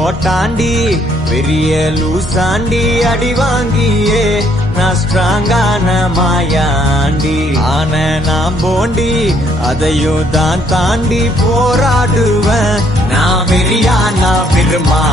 போட்டாண்டி பெரிய லூசாண்டி அடி வாங்கியே நான் ஸ்ட்ராங்கான மாயாண்டி ஆன நான் போண்டி அதையும் தான் தாண்டி போராடுவேன் நான் வெறியா நான் பெருமா